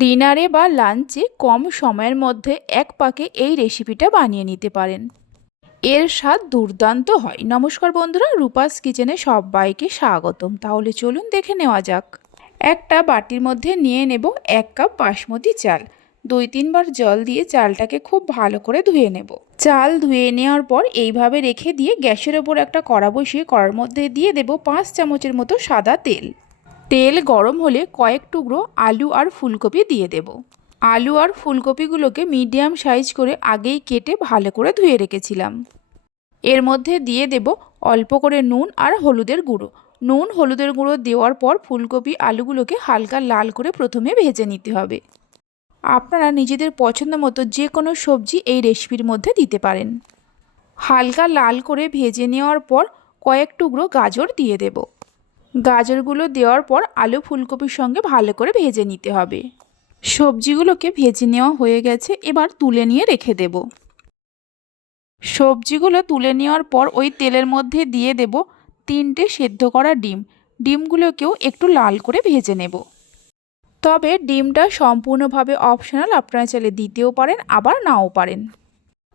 ডিনারে বা লাঞ্চে কম সময়ের মধ্যে এক পাকে এই রেসিপিটা বানিয়ে নিতে পারেন। এর স্বাদ দুর্দান্ত হয়। নমস্কার বন্ধুরা, রূপাস কিচেনে সবাইকে স্বাগতম। তাহলে চলুন দেখে নেওয়া যাক। একটা বাটির মধ্যে নিয়ে নেব এক কাপ বাসমতি চাল। দুই তিনবার জল দিয়ে চালটাকে খুব ভালো করে ধুয়ে নেব। চাল ধুয়ে নেওয়ার পর এইভাবে রেখে দিয়ে গ্যাসের ওপর একটা কড়া বসিয়ে কড়ার মধ্যে দিয়ে দেব পাঁচ চামচের মতো সাদা তেল। তেল গরম হলে কয়েক টুকরো আলু আর ফুলকপি দিয়ে দেব। আলু আর ফুলকপিগুলোকে মিডিয়াম সাইজ করে আগেই কেটে ভালো করে ধুয়ে রেখেছিলাম। এর মধ্যে দিয়ে দেব অল্প করে নুন আর হলুদের গুঁড়ো। নুন, হলুদের গুঁড়ো দেওয়ার পর ফুলকপি আলুগুলোকে হালকা লাল করে প্রথমে ভেজে নিতে হবে। আপনারা নিজেদের পছন্দ মতো যে কোনো সবজি এই রেসিপির মধ্যে দিতে পারেন। হালকা লাল করে ভেজে নেওয়ার পর কয়েক টুকরো গাজর দিয়ে দেব। গাজরগুলো দেওয়ার পর আলু ফুলকপির সঙ্গে ভালো করে ভেজে নিতে হবে। সবজিগুলোকে ভেজে নেওয়া হয়ে গেছে, এবার তুলে নিয়ে রেখে দেব। সবজিগুলো তুলে নেওয়ার পর ওই তেলের মধ্যে দিয়ে দেব তিনটে সেদ্ধ করা ডিম। ডিমগুলোকেও একটু লাল করে ভেজে নেব। তবে ডিমটা সম্পূর্ণভাবে অপশনাল, আপনারা চাইলে দিতেও পারেন, আবার নাও পারেন।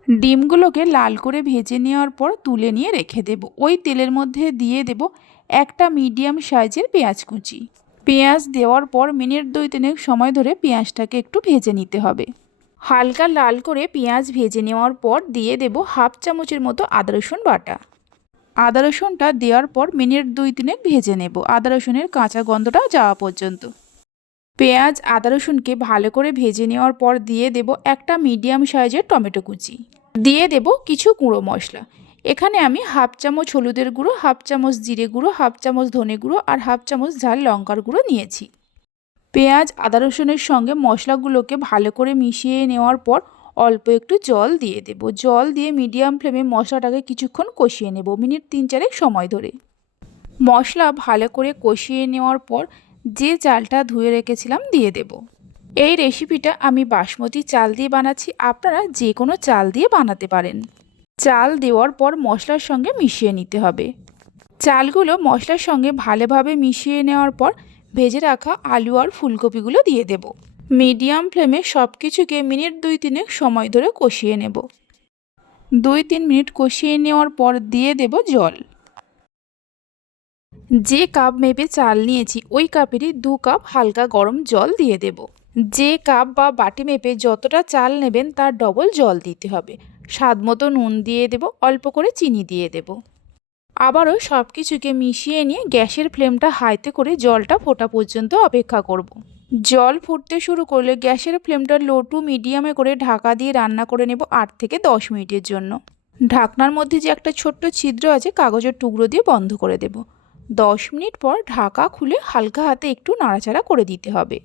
ডিমগুলোকে লাল করে ভেজে নেওয়ার পর তুলে নিয়ে রেখে দেব। ওই তেলের মধ্যে দিয়ে দেব একটা মিডিয়াম সাইজের পেঁয়াজ কুচি। পেঁয়াজ দেওয়ার পর মিনিট দুই তিনেক সময় ধরে পেঁয়াজটাকে একটু ভেজে নিতে হবে। হালকা লাল করে পেঁয়াজ ভেজে নেওয়ার পর দিয়ে দেব হাফ চামচের মতো আদা রসুন বাটা। আদা রসুনটা দেওয়ার পর মিনিট দুই তিনেক ভেজে নেব। আদা রসুনের কাঁচা গন্ধটা যাওয়া পর্যন্ত। পেঁয়াজ, আদা রসুনকে ভালো করে ভেজে নেওয়ার পর দিয়ে দেব একটা মিডিয়াম সাইজের টমেটো কুচি। দিয়ে দেব কিছু গুঁড়ো মশলা। এখানে আমি হাফ চামচ হলুদের গুঁড়ো, হাফ চামচ জিরে গুঁড়ো, হাফ চামচ ধনে গুঁড়ো আর হাফ চামচ ঝাল লঙ্কার গুঁড়ো নিয়েছি। পেঁয়াজ, আদা রসুনের সঙ্গে মশলাগুলোকে ভালো করে মিশিয়ে নেওয়ার পর অল্প একটু জল দিয়ে দেব। জল দিয়ে মিডিয়াম ফ্লেমে মশলাটাকে কিছুক্ষণ কষিয়ে নেব মিনিট তিন চারেক সময় ধরে। মশলা ভালো করে কষিয়ে নেওয়ার পর যে চালটা ধুয়ে রেখেছিলাম দিয়ে দেব। এই রেসিপিটা আমি বাসমতি চাল দিয়ে বানাচ্ছি। আপনারা যে কোনো চাল দিয়ে বানাতে পারেন। চাল দেওয়ার পর মশলার সঙ্গে মিশিয়ে নিতে হবে। চালগুলো মশলার সঙ্গে ভালোভাবে মিশিয়ে নেওয়ার পর ভেজে রাখা আলু আর ফুলকপিগুলো দিয়ে দেব। মিডিয়াম ফ্লেমে সব কিছুকে মিনিট দুই তিনেক সময় ধরে কষিয়ে নেব। দুই তিন মিনিট কষিয়ে নেওয়ার পর দিয়ে দেব জল। যে কাপ মেপে চাল নিয়েছি, ওই কাপেরই দু কাপ হালকা গরম জল দিয়ে দেব। যে কাপ বা বাটি মেপে যতটা চাল নেবেন, তার ডবল জল দিতে হবে। স্বাদ মতো নুন দিয়ে দেব, অল্প করে চিনি দিয়ে দেব। আবারও সব কিছুকে মিশিয়ে নিয়ে গ্যাসের ফ্লেমটা হাইতে করে জলটা ফোটা পর্যন্ত অপেক্ষা করব। জল ফুটতে শুরু করলে গ্যাসের ফ্লেমটা লো টু মিডিয়ামে করে ঢাকা দিয়ে রান্না করে নেব আট থেকে দশ মিনিটের জন্য। ঢাকনার মধ্যে যে একটা ছোট্ট ছিদ্র আছে, কাগজের টুকরো দিয়ে বন্ধ করে দেব। দশ মিনিট পর ঢাকা খুলে হালকা হাতে একটু নাড়াচাড়া করে দিতে হবে।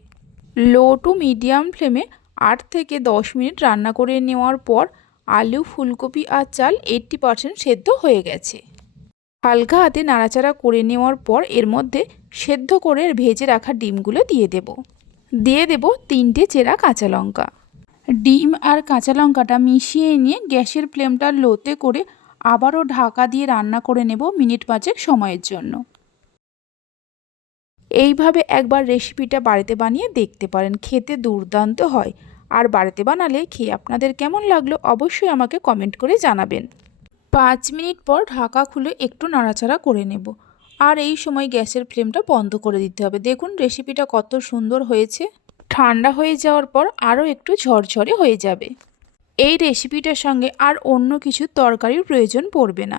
লো টু মিডিয়াম ফ্লেমে আট থেকে দশ মিনিট রান্না করে নেওয়ার পর আলু, ফুলকপি আর চাল এইট্টি পারসেন্ট সেদ্ধ হয়ে গেছে। হালকা হাতে নাড়াচাড়া করে নেওয়ার পর এর মধ্যে সেদ্ধ করে ভেজে রাখা ডিমগুলো দিয়ে দেব। দিয়ে দেব তিনটে চেরা কাঁচা লঙ্কা। ডিম আর কাঁচা লঙ্কাটা মিশিয়ে নিয়ে গ্যাসের ফ্লেমটা লোতে করে আবারও ঢাকা দিয়ে রান্না করে নেব মিনিট পাঁচেক সময়ের জন্য। এইভাবে একবার রেসিপিটা বাড়িতে বানিয়ে দেখতে পারেন, খেতে দুর্দান্ত হয়। আর বাড়িতে বানালে খেয়ে আপনাদের কেমন লাগল অবশ্যই আমাকে কমেন্ট করে জানাবেন। পাঁচ মিনিট পর ঢাকা খুলে একটু নাড়াচাড়া করে নেব। আর এই সময় গ্যাসের ফ্লেমটা বন্ধ করে দিতে হবে। দেখুন রেসিপিটা কত সুন্দর হয়েছে। ঠান্ডা হয়ে যাওয়ার পর আরও একটু ঝরঝরে হয়ে যাবে। এই রেসিপিটার সঙ্গে আর অন্য কিছু তরকারির প্রয়োজন পড়বে না।